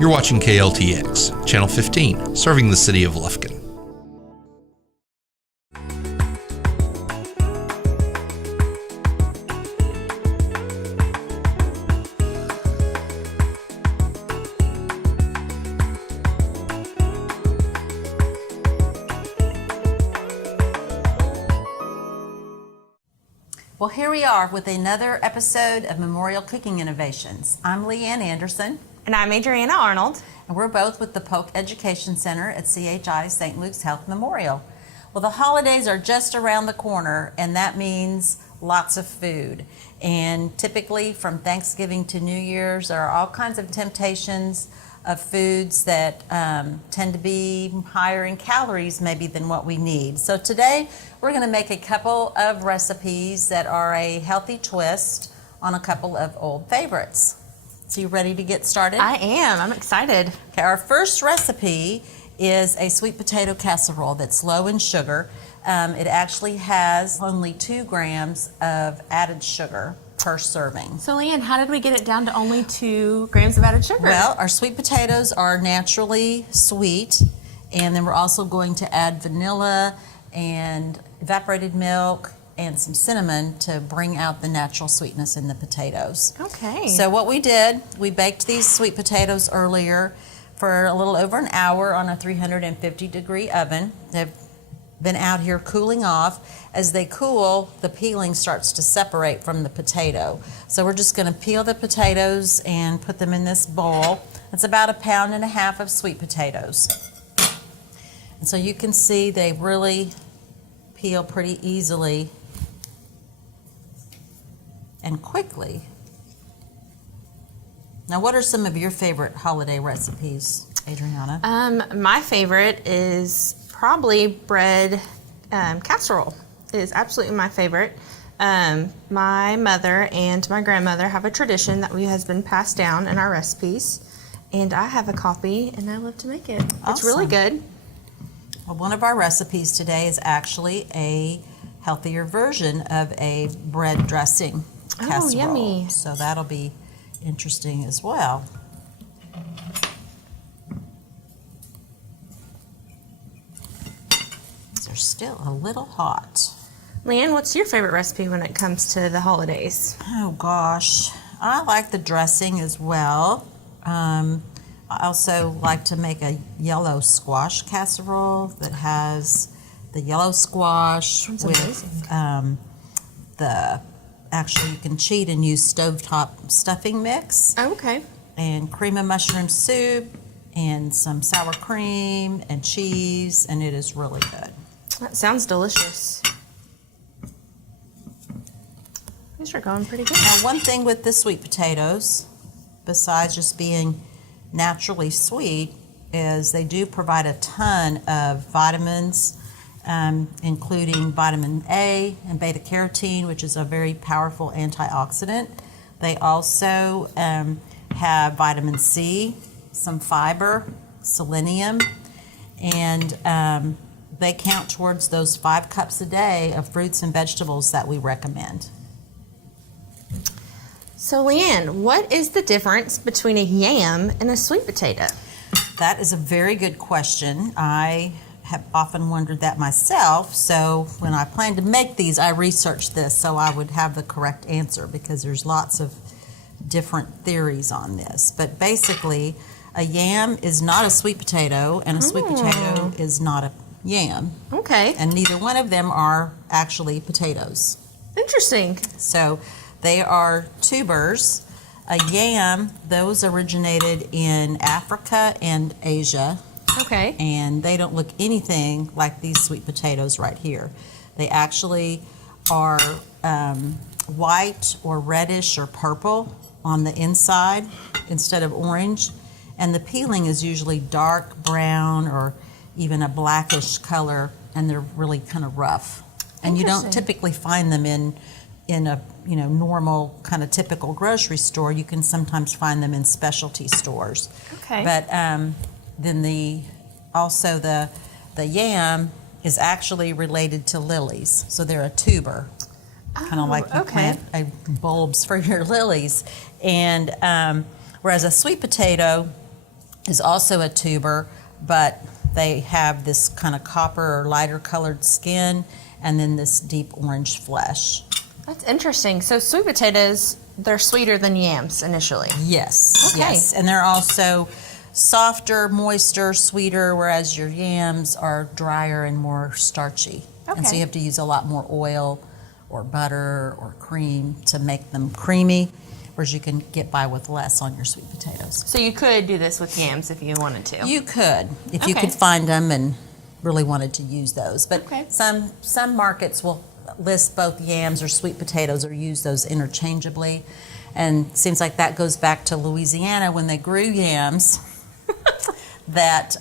You're watching KLTX, Channel 15, serving the city of Lufkin. Well, here we are with another episode of Memorial Cooking Innovations. I'm Leanne Anderson. And I'm Adriana Arnold. And we're both with the Polk Education Center at CHI St. Luke's Health Memorial. Well, the holidays are just around the corner, and that means lots of food. And typically from Thanksgiving to New Year's, there are all kinds of temptations of foods that tend to be higher in calories maybe than what we need. So today we're going to make a couple of recipes that are a healthy twist on a couple of old favorites. So you ready to get started? I am. I'm excited. Okay, our first recipe is a sweet potato casserole that's low in sugar. It actually has only 2 grams of added sugar per serving. So Leanne, how did we get it down to only 2 grams of added sugar? Well, our sweet potatoes are naturally sweet, and then we're also going to add vanilla and evaporated milk and some cinnamon to bring out the natural sweetness in the potatoes. Okay. So what we did, we baked these sweet potatoes earlier for a little over an hour on a 350-degree oven. They've been out here cooling off. As they cool, the peeling starts to separate from the potato. So we're just going to peel the potatoes and put them in this bowl. It's about 1.5 pounds of sweet potatoes. And so you can see they really peel pretty easily and quickly. Now, what are some of your favorite holiday recipes, Adriana? My favorite is probably bread casserole. It is absolutely my favorite. My mother and my grandmother have a tradition that has been passed down in our recipes, and I have a copy, and I love to make it. Awesome. It's really good. Well, one of our recipes today is actually a healthier version of a bread dressing casserole. Oh, yummy. So that'll be interesting as well. They're still a little hot. Leanne, what's your favorite recipe when it comes to the holidays? Oh gosh, I like the dressing as well. I also like to make a yellow squash casserole that has the yellow squash with actually you can cheat and use stovetop stuffing mix. Oh, okay. And cream of mushroom soup and some sour cream and cheese, and it is really good. That sounds delicious. These are going pretty good. Now, one thing with the sweet potatoes, besides just being naturally sweet, is they do provide a ton of vitamins, including vitamin A and beta carotene, which is a very powerful antioxidant. They also have vitamin C, some fiber, selenium, and they count towards those 5 cups a day of fruits and vegetables that we recommend. So Leanne, what is the difference between a yam and a sweet potato? That is a very good question. I have often wondered that myself, so when I planned to make these, I researched this so I would have the correct answer, because there's lots of different theories on this. But basically, a yam is not a sweet potato, and a sweet potato is not a yam. Okay. And neither one of them are actually potatoes. Interesting. So they are tubers. A yam, those originated in Africa and Asia. Okay. And they don't look anything like these sweet potatoes right here. They actually are white or reddish or purple on the inside instead of orange. And the peeling is usually dark brown or even a blackish color, and they're really kind of rough. And you don't typically find them in a normal kind of typical grocery store. You can sometimes find them in specialty stores. Okay. But then the yam is actually related to lilies, so they're a tuber, kind of like you plant bulbs for your lilies. And whereas a sweet potato is also a tuber, but they have this kind of copper or lighter colored skin and then this deep orange flesh. That's interesting. So sweet potatoes, they're sweeter than yams initially. Yes, Okay. yes. And they're also softer, moister, sweeter, whereas your yams are drier and more starchy. And so Okay. you have to use a lot more oil or butter or cream to make them creamy, whereas you can get by with less on your sweet potatoes. So you could do this with yams if you wanted to. You could, if you Okay. could find them and really wanted to use those. But Okay. some markets will list both yams or sweet potatoes or use those interchangeably. And it seems like that goes back to Louisiana when they grew yams, that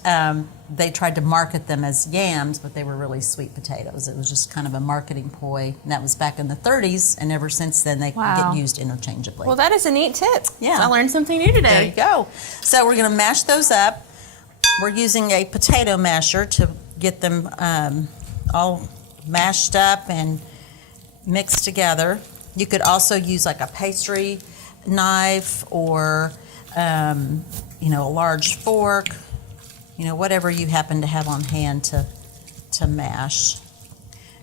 they tried to market them as yams, but they were really sweet potatoes. It was just kind of a marketing ploy. And that was back in the 30s, and ever since then they Wow. get used interchangeably. Well, that is a neat tip. Yeah. I learned something new today. There you go. So we're going to mash those up. We're using a potato masher to get them all mashed up and mixed together. You could also use like a pastry knife or, a large fork, whatever you happen to have on hand to mash.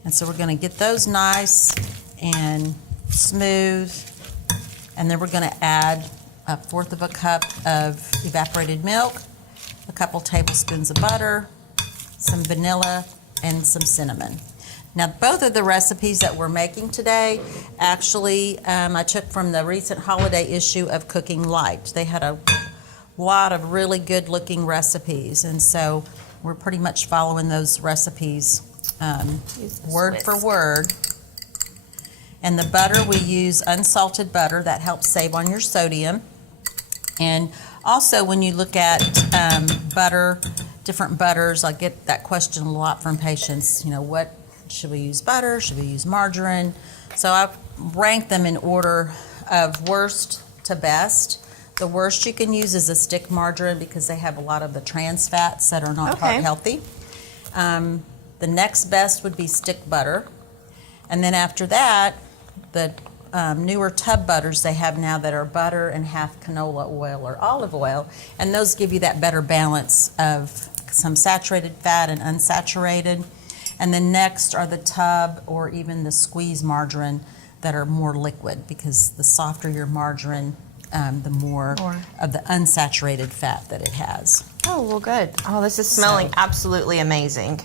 And so we're going to get those nice and smooth. And then we're going to add 1/4 of a cup of evaporated milk, a couple tablespoons of butter, some vanilla, and some cinnamon. Now, both of the recipes that we're making today, actually, I took from the recent holiday issue of Cooking Light. They had a lot of really good-looking recipes, and so we're pretty much following those recipes word for word. And the butter, we use unsalted butter. That helps save on your sodium. And also, when you look at butter, different butters, I get that question a lot from patients. What should we use, butter? Should we use margarine? So I've ranked them in order of worst to best. The worst you can use is a stick margarine because they have a lot of the trans fats that are not heart healthy. The next best would be stick butter. And then after that, the newer tub butters they have now that are butter and half canola oil or olive oil, and those give you that better balance of some saturated fat and unsaturated. And then next are the tub or even the squeeze margarine that are more liquid, because the softer your margarine, the more of the unsaturated fat that it has. Oh, well, good. Oh, this is smelling absolutely amazing.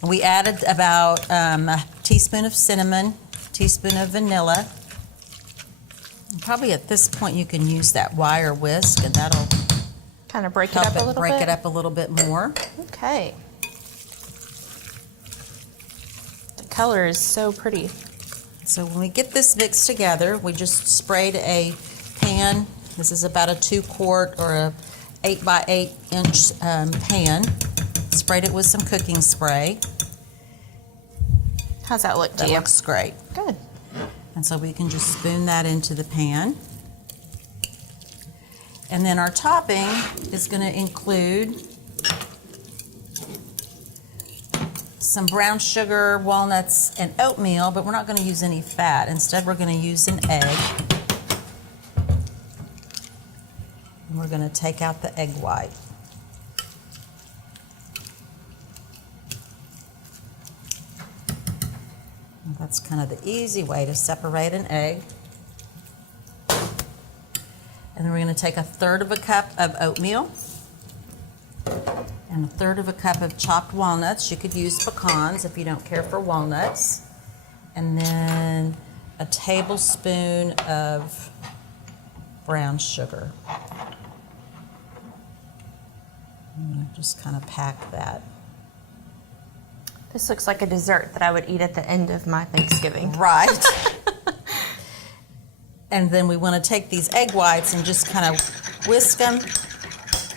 We added about a teaspoon of cinnamon, teaspoon of vanilla. And probably at this point you can use that wire whisk, and that'll Kind of break it help up a little break bit. it up a little bit more. Okay. The color is so pretty. So when we get this mixed together, we just sprayed a pan. This is about a 2-quart or a 8 by 8 inch pan. Sprayed it with some cooking spray. How's that look to That you? looks great. Good. And so we can just spoon that into the pan. And then our topping is going to include some brown sugar, walnuts, and oatmeal, but we're not going to use any fat. Instead, we're going to use an egg. And we're going to take out the egg white. And that's kind of the easy way to separate an egg. And then we're going to take 1/3 of a cup of oatmeal and 1/3 of a cup of chopped walnuts. You could use pecans if you don't care for walnuts. And then a tablespoon of brown sugar. I'm going to just kind of pack that. This looks like a dessert that I would eat at the end of my Thanksgiving. Right. And then we want to take these egg whites and just kind of whisk them.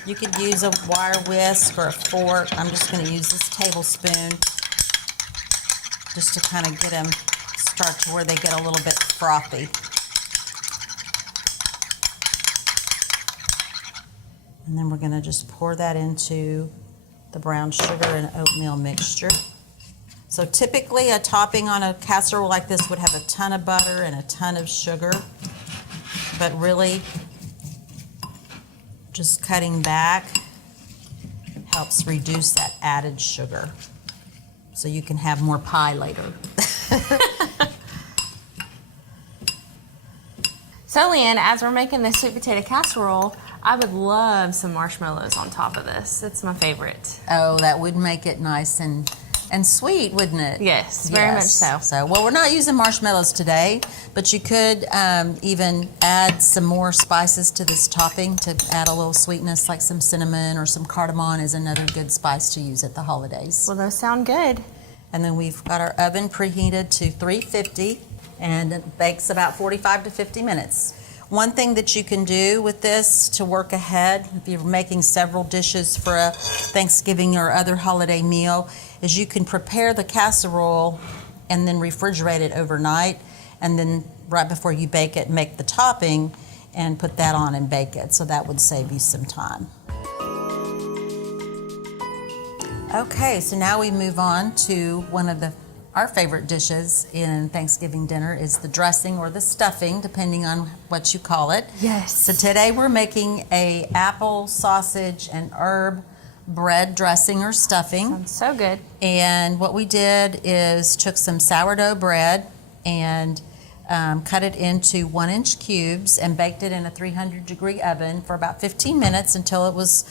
You could use a wire whisk or a fork. I'm just going to use this tablespoon just to kind of get them start to where they get a little bit frothy. And then we're going to just pour that into the brown sugar and oatmeal mixture. So typically a topping on a casserole like this would have a ton of butter and a ton of sugar, but really just cutting back helps reduce that added sugar, so you can have more pie later. So, Leanne, as we're making this sweet potato casserole, I would love some marshmallows on top of this. It's my favorite. Oh, that would make it nice and sweet, wouldn't it? Yes, very much so. Well, we're not using marshmallows today, but you could even add some more spices to this topping to add a little sweetness, like some cinnamon or some cardamom is another good spice to use at the holidays. Well, those sound good. And then we've got our oven preheated to 350, and it bakes about 45 to 50 minutes. One thing that you can do with this to work ahead, if you're making several dishes for a Thanksgiving or other holiday meal, is you can prepare the casserole and then refrigerate it overnight, and then right before you bake it, make the topping and put that on and bake it. So that would save you some time. Okay, so now we move on to one of our favorite dishes in Thanksgiving dinner is the dressing or the stuffing, depending on what you call it. Yes. So today we're making a apple, sausage, and herb bread dressing or stuffing. Sounds so good. And what we did is took some sourdough bread and cut it into 1-inch cubes and baked it in a 300-degree oven for about 15 minutes until it was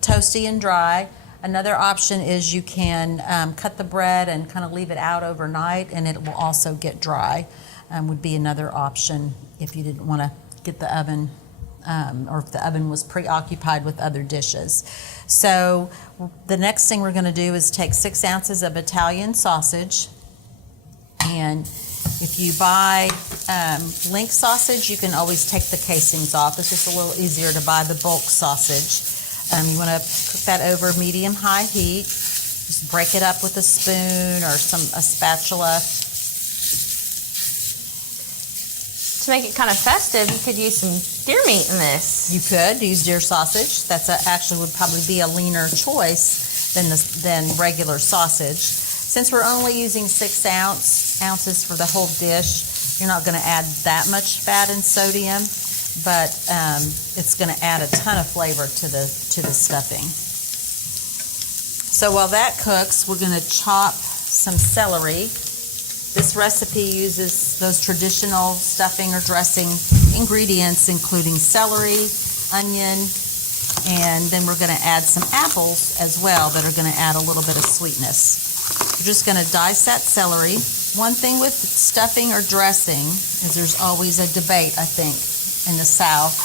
toasty and dry. Another option is you can cut the bread and kind of leave it out overnight, and it will also get dry. Would be another option if you didn't want to get the oven, or if the oven was preoccupied with other dishes. So the next thing we're going to do is take 6 ounces of Italian sausage, and if you buy link sausage, you can always take the casings off. It's just a little easier to buy the bulk sausage. You want to cook that over medium-high heat. Just break it up with a spoon or a spatula. To make it kind of festive, you could use some deer meat in this. You could use deer sausage. That's actually would probably be a leaner choice than regular sausage. Since we're only using 6 ounces for the whole dish, you're not going to add that much fat and sodium, but it's going to add a ton of flavor to the stuffing. So while that cooks, we're going to chop some celery. This recipe uses those traditional stuffing or dressing ingredients, including celery, onion, and then we're going to add some apples as well that are going to add a little bit of sweetness. We're just going to dice that celery. One thing with stuffing or dressing is there's always a debate, I think, in the South,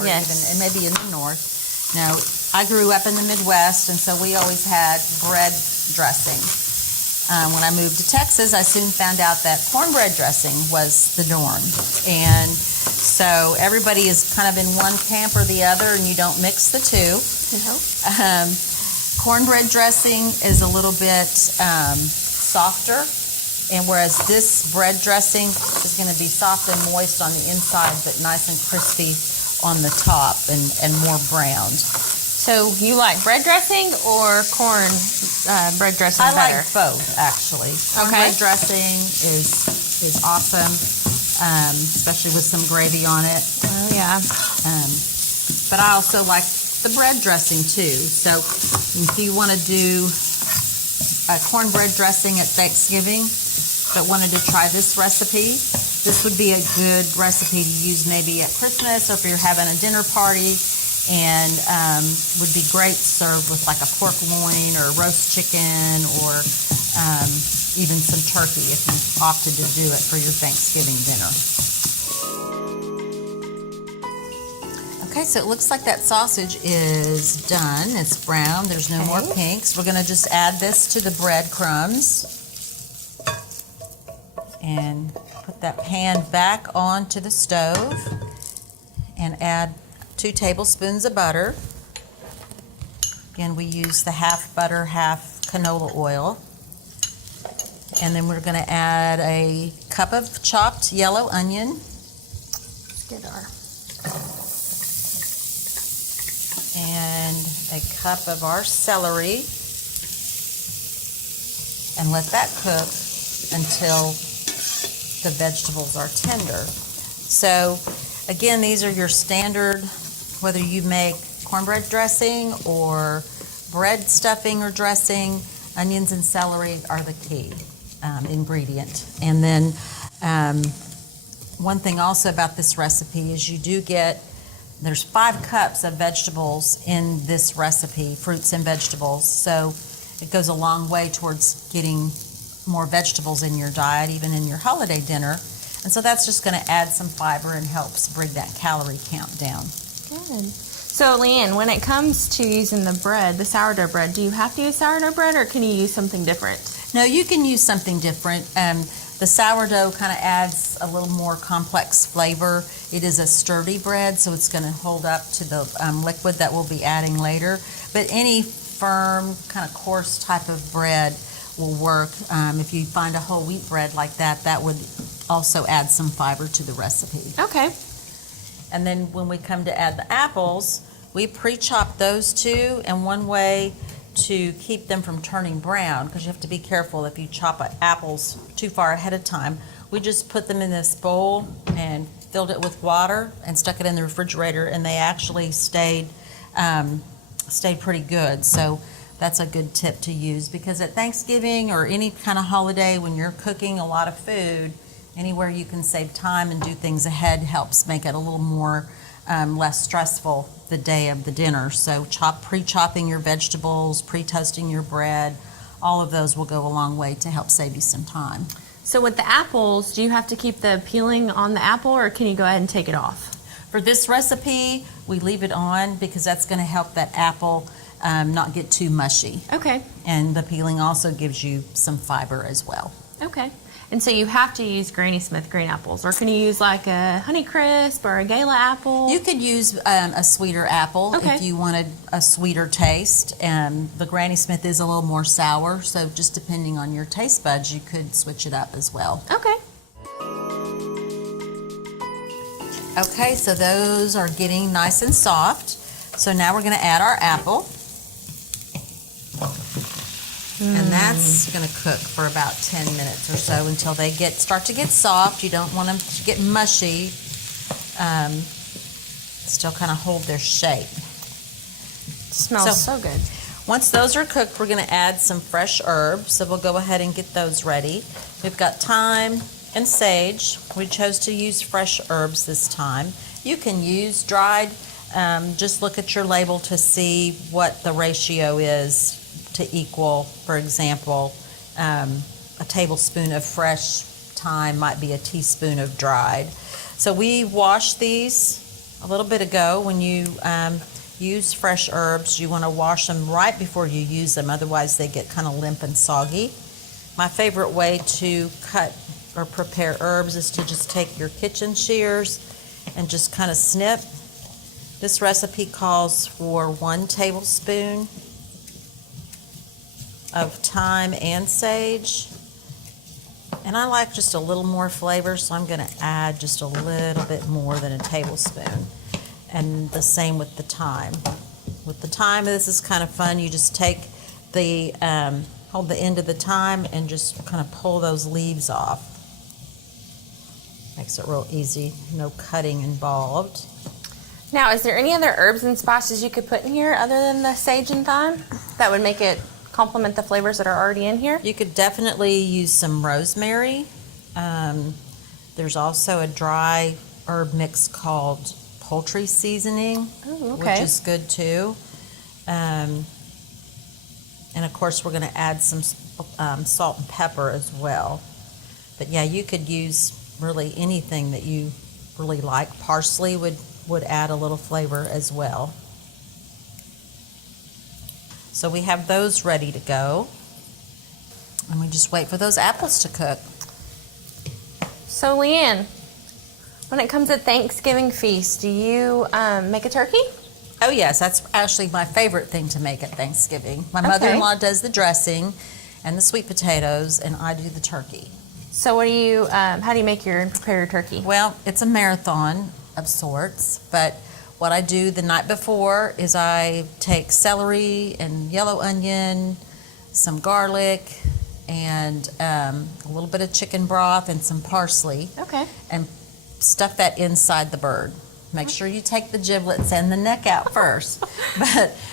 or Yes. even and maybe in the North. Now, I grew up in the Midwest, and so we always had bread dressing. When I moved to Texas, I soon found out that cornbread dressing was the norm. And so everybody is kind of in one camp or the other, and you don't mix the two. No. Cornbread dressing is a little bit softer, and whereas this bread dressing is going to be soft and moist on the inside, but nice and crispy on the top and more browned. So you like bread dressing or corn bread dressing I better? like both, actually. Cornbread dressing is awesome, especially with some gravy on it. Oh, yeah. But I also like the bread dressing too. So if you want to do a cornbread dressing at Thanksgiving, but wanted to try this recipe, this would be a good recipe to use maybe at Christmas or if you're having a dinner party, and would be great served with like a pork loin or roast chicken or even some turkey if you opted to do it for your Thanksgiving dinner. Okay, so it looks like that sausage is done. It's brown. There's no more pinks. We're going to just add this to the breadcrumbs and put that pan back onto the stove and add 2 tablespoons of butter. Again, we use the half butter, half canola oil. And then we're going to add a cup of chopped yellow onion. Let's get our... And a cup of our celery. And let that cook until the vegetables are tender. So again, these are your standard whether you make cornbread dressing or bread stuffing or dressing, onions and celery are the key ingredient. And then one thing also about this recipe is you do get, there's 5 cups of vegetables in this recipe, fruits and vegetables. So it goes a long way towards getting more vegetables in your diet, even in your holiday dinner. And so that's just going to add some fiber and helps bring that calorie count down. Good. So, Leanne, when it comes to using the bread, the sourdough bread, do you have to use sourdough bread or can you use something different? No, you can use something different. The sourdough kind of adds a little more complex flavor. It is a sturdy bread, so it's going to hold up to the liquid that we'll be adding later. But any firm, kind of coarse type of bread will work. If you find a whole wheat bread like that, that would also add some fiber to the recipe. Okay. And then when we come to add the apples, we pre-chop those two, and one way to keep them from turning brown, because you have to be careful if you chop apples too far ahead of time, we just put them in this bowl and filled it with water and stuck it in the refrigerator, and they actually stayed pretty good. So that's a good tip to use, because at Thanksgiving or any kind of holiday when you're cooking a lot of food, anywhere you can save time and do things ahead helps make it a little more less stressful the day of the dinner. So pre-chopping your vegetables, pre-toasting your bread, all of those will go a long way to help save you some time. So with the apples, do you have to keep the peeling on the apple or can you go ahead and take it off? For this recipe, we leave it on because that's going to help that apple not get too mushy. Okay. And the peeling also gives you some fiber as well. Okay. And so you have to use Granny Smith green apples, or can you use like a Honeycrisp or a Gala apple? You could use a sweeter apple if you wanted a sweeter taste. The Granny Smith is a little more sour, so just depending on your taste buds, you could switch it up as well. Okay. Okay, so those are getting nice and soft. So now we're going to add our apple. And that's going to cook for about 10 minutes or so until they start to get soft. You don't want them to get mushy. Still kind of hold their shape. Smells so good. Once those are cooked, we're going to add some fresh herbs. So we'll go ahead and get those ready. We've got thyme and sage. We chose to use fresh herbs this time. You can use dried. Just look at your label to see what the ratio is to equal. For example, a tablespoon of fresh thyme might be a teaspoon of dried. So we washed these a little bit ago. When you use fresh herbs, you want to wash them right before you use them, otherwise they get kind of limp and soggy. My favorite way to cut or prepare herbs is to just take your kitchen shears and just kind of snip. This recipe calls for 1 tablespoon of thyme and sage, and I like just a little more flavor, so I'm going to add just a little bit more than a tablespoon. And the same with the thyme. With the thyme, this is kind of fun. You just take the hold the end of the thyme and just kind of pull those leaves off. Makes it real easy, no cutting involved. Now, is there any other herbs and spices you could put in here other than the sage and thyme that would make it complement the flavors that are already in here? You could definitely use some rosemary. There's also a dry herb mix called poultry seasoning, which is good too. And of course, we're going to add some salt and pepper as well. But yeah, you could use really anything that you really like. Parsley would add a little flavor as well. So we have those ready to go, and we just wait for those apples to cook. So Leanne, when it comes to Thanksgiving feast, do you make a turkey? Oh yes, that's actually my favorite thing to make at Thanksgiving. My mother-in-law does the dressing and the sweet potatoes, and I do the turkey. So what do you, how do you make and prepare your turkey? Well, it's a marathon of sorts, but what I do the night before is I take celery and yellow onion, some garlic, and a little bit of chicken broth and some parsley. Okay. And stuff that inside the bird. Make sure you take the giblets and the neck out first.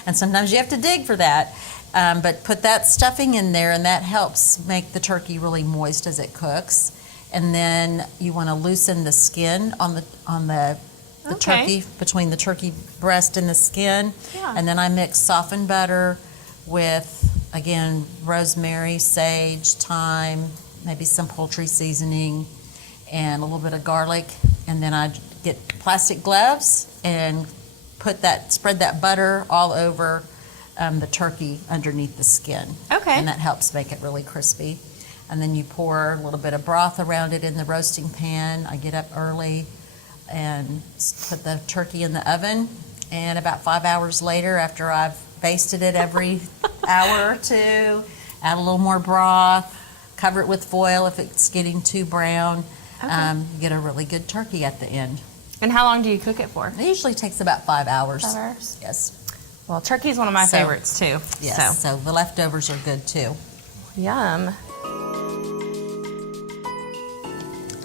And sometimes you have to dig for that. But put that stuffing in there, and that helps make the turkey really moist as it cooks. And then you want to loosen the skin on the turkey, between the turkey breast and the skin. Yeah. And then I mix softened butter with, again, rosemary, sage, thyme, maybe some poultry seasoning, and a little bit of garlic. And then I get plastic gloves and spread that butter all over the turkey underneath the skin. Okay. And that helps make it really crispy. And then you pour a little bit of broth around it in the roasting pan. I get up early and put the turkey in the oven. And about 5 hours later, after I've basted it every hour or two, add a little more broth, cover it with foil if it's getting too brown. Okay. You get a really good turkey at the end. And how long do you cook it for? It usually takes about 5 hours. 5 hours? Yes. Well, turkey's one of my favorites too. Yes. So the leftovers are good too. Yum.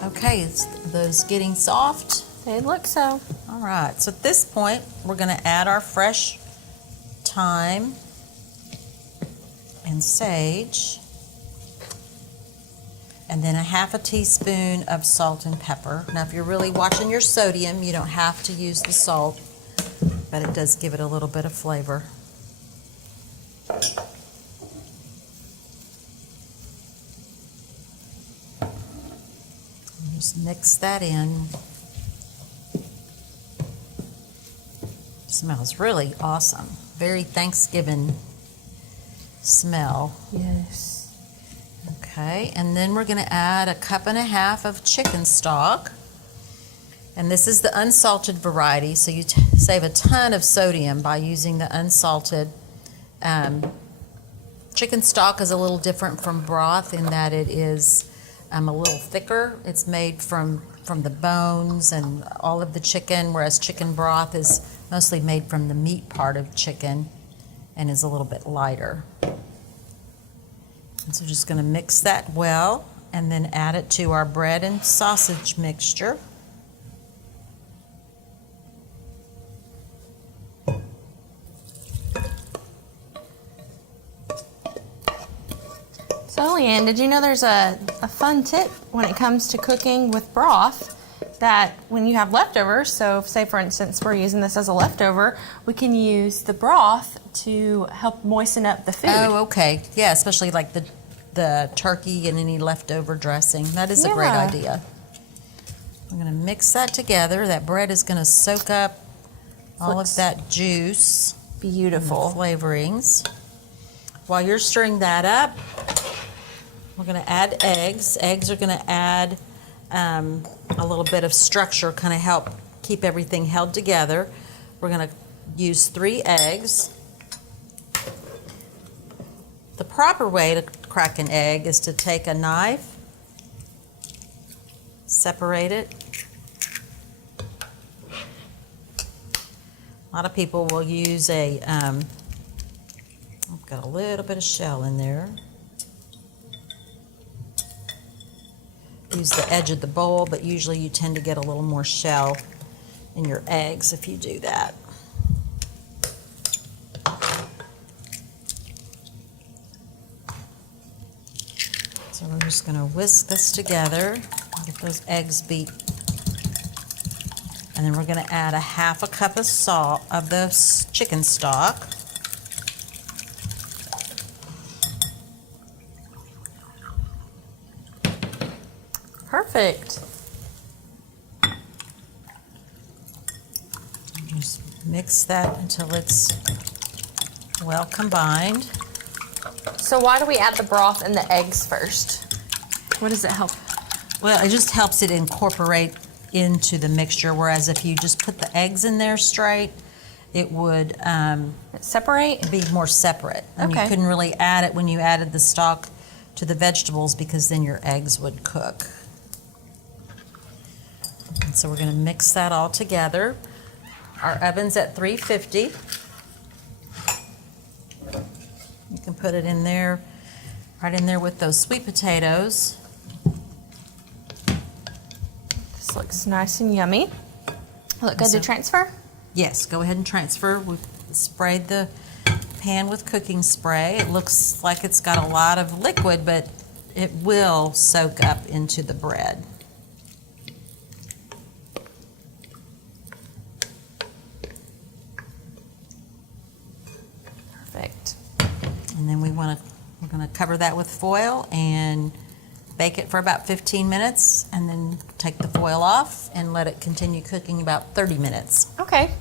Okay, is those getting soft? They look so. All right, so at this point, we're going to add our fresh thyme and sage, and then a half a teaspoon of salt and pepper. Now, if you're really watching your sodium, you don't have to use the salt, but it does give it a little bit of flavor. Just mix that in. Smells really awesome. Very Thanksgiving smell. Yes. Okay, and then we're going to add 1.5 cups of chicken stock. And this is the unsalted variety, so you save a ton of sodium by using the unsalted. Chicken stock is a little different from broth in that it is a little thicker. It's made from the bones and all of the chicken, whereas chicken broth is mostly made from the meat part of chicken and is a little bit lighter. And so just going to mix that well and then add it to our bread and sausage mixture. So, Leanne, did you know there's a fun tip when it comes to cooking with broth, that when you have leftovers, so say for instance we're using this as a leftover, we can use the broth to help moisten up the food. Oh, okay. Yeah, especially like the turkey and any leftover dressing. That is a great Yeah. idea. I'm going to mix that together. That bread is going to soak up all Looks of that juice. beautiful. And the flavorings. While you're stirring that up, we're going to add eggs. Eggs are going to add a little bit of structure, kind of help keep everything held together. We're going to use 3 eggs. The proper way to crack an egg is to take a knife, separate it. A lot of people will use I've got a little bit of shell in there. Use the edge of the bowl, but usually you tend to get a little more shell in your eggs if you do that. So we're just going to whisk this together, get those eggs beat, and then we're going to add 1/2 cup of salt of the chicken stock. Perfect. Just mix that until it's well combined. So why do we add the broth and the eggs first? What does it help? Well, it just helps it incorporate into the mixture, whereas if you just put the eggs in there straight, it would Separate? be more separate. And you Okay. couldn't really add it when you added the stock to the vegetables because then your eggs would cook. And so we're going to mix that all together. Our oven's at 350. You can put it in there, right in there with those sweet potatoes. This looks nice and yummy. Look good to transfer? Yes, go ahead and transfer. We've sprayed the pan with cooking spray. It looks like it's got a lot of liquid, but it will soak up into the bread. Perfect. And then we're going to cover that with foil and bake it for about 15 minutes, and then take the foil off and let it continue cooking about 30 minutes. Okay.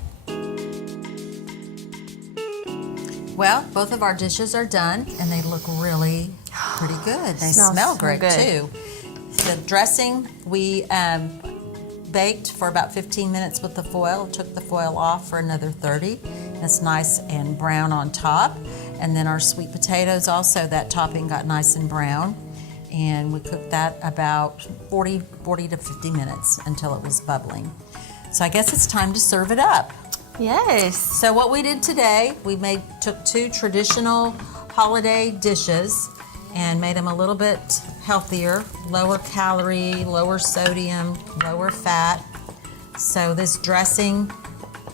Well, both of our dishes are done, and they look really pretty good. They smell so great good. too. The dressing we baked for about 15 minutes with the foil, took the foil off for another 30. It's nice and brown on top. And then our sweet potatoes also, that topping got nice and brown. And we cooked that about 40 to 50 minutes until it was bubbling. So I guess it's time to serve it up. Yes. So what we did today, we took two traditional holiday dishes and made them a little bit healthier, lower calorie, lower sodium, lower fat. So this dressing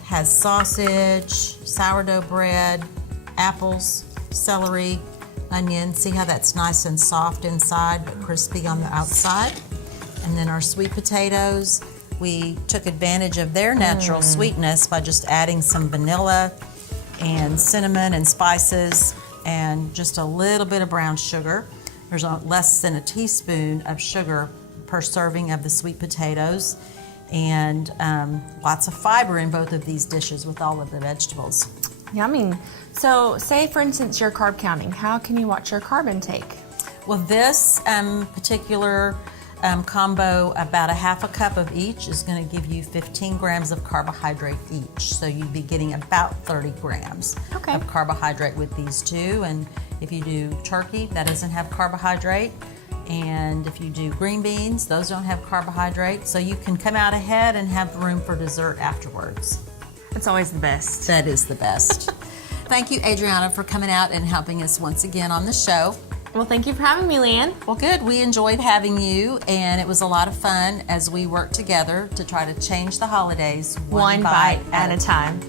has sausage, sourdough bread, apples, celery, onion. See how that's nice and soft inside but crispy on the outside? And then our sweet potatoes, we took advantage of their natural sweetness by just adding some vanilla and cinnamon and spices and just a little bit of brown sugar. There's less than a teaspoon of sugar per serving of the sweet potatoes, and lots of fiber in both of these dishes with all of the vegetables. Yummy. So say, for instance, you're carb counting. How can you watch your carb intake? Well, this particular combo, about a half a cup of each is going to give you 15 grams of carbohydrate each. So you'd be getting about 30 grams of carbohydrate with these two. And if you do turkey, that doesn't have carbohydrate. And if you do green beans, those don't have carbohydrate. So you can come out ahead and have room for dessert afterwards. It's always the best. That is the best. Thank you, Adriana, for coming out and helping us once again on the show. Well, thank you for having me, Leanne. Well, good. We enjoyed having you, and it was a lot of fun as we worked together to try to change the holidays One bite at a time.